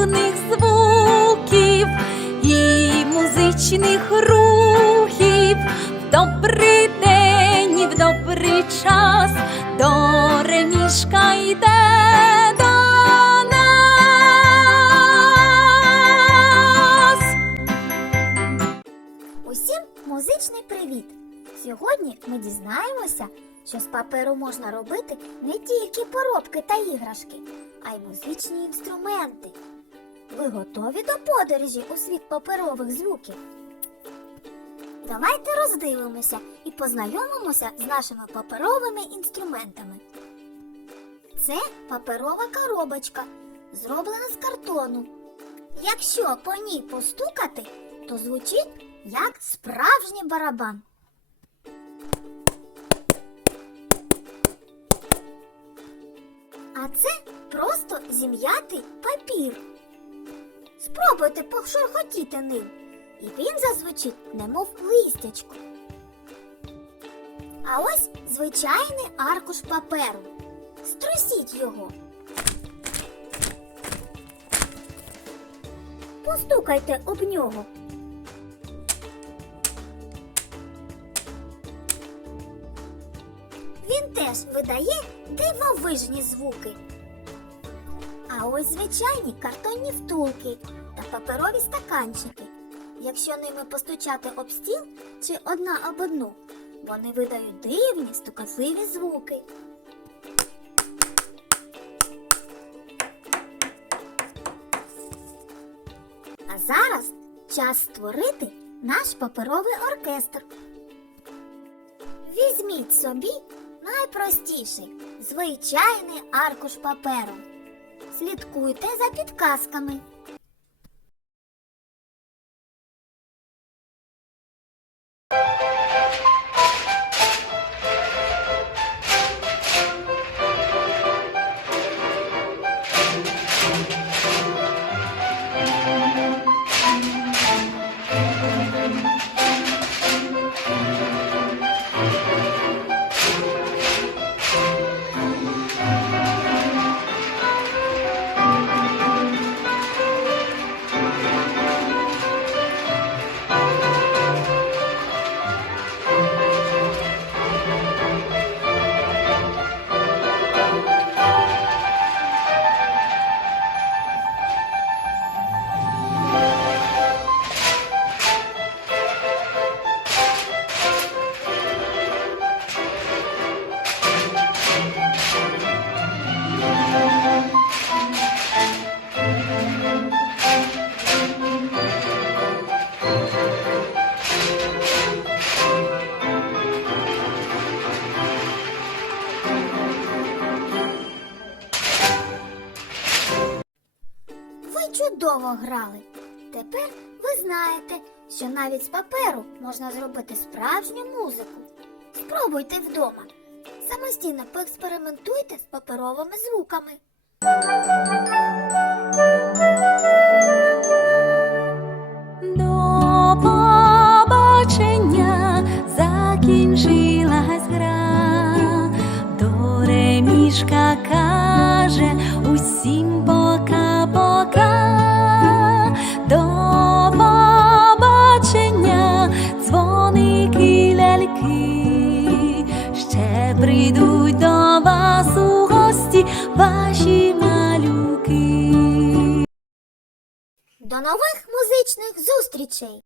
дивних звуків і музичних рухів. В добрий день, і в добрий час до ремішка йде. Усім музичний привіт! Сьогодні ми дізнаємося, що з паперу можна робити не тільки поробки та іграшки, а й музичні інструменти. Ви готові до подорожі у світ паперових звуків? Давайте роздивимося і познайомимося з нашими паперовими інструментами. Це паперова коробочка, зроблена з картону. Якщо по ній постукати, то звучить як справжній барабан. А це просто зім'ятий папір. Спробуйте пошурхотіти ним, і він зазвучить, немов листячко. А ось звичайний аркуш паперу. Струсіть його. Постукайте об нього. Він теж видає дивовижні звуки. А ось звичайні картонні втулки та паперові стаканчики. Якщо ними постучати об стіл чи одна об одну, вони видають дивні стукотливі звуки. А зараз час створити наш паперовий оркестр. Візьміть собі найпростіший звичайний аркуш паперу. Слідкуйте за підказками. Чудово грали. Тепер ви знаєте, що навіть з паперу можна зробити справжню музику. Спробуйте вдома. Самостійно поекспериментуйте з паперовими звуками. До побачення закінчилась гра. До ремішка каже усім Нових музичних зустрічей!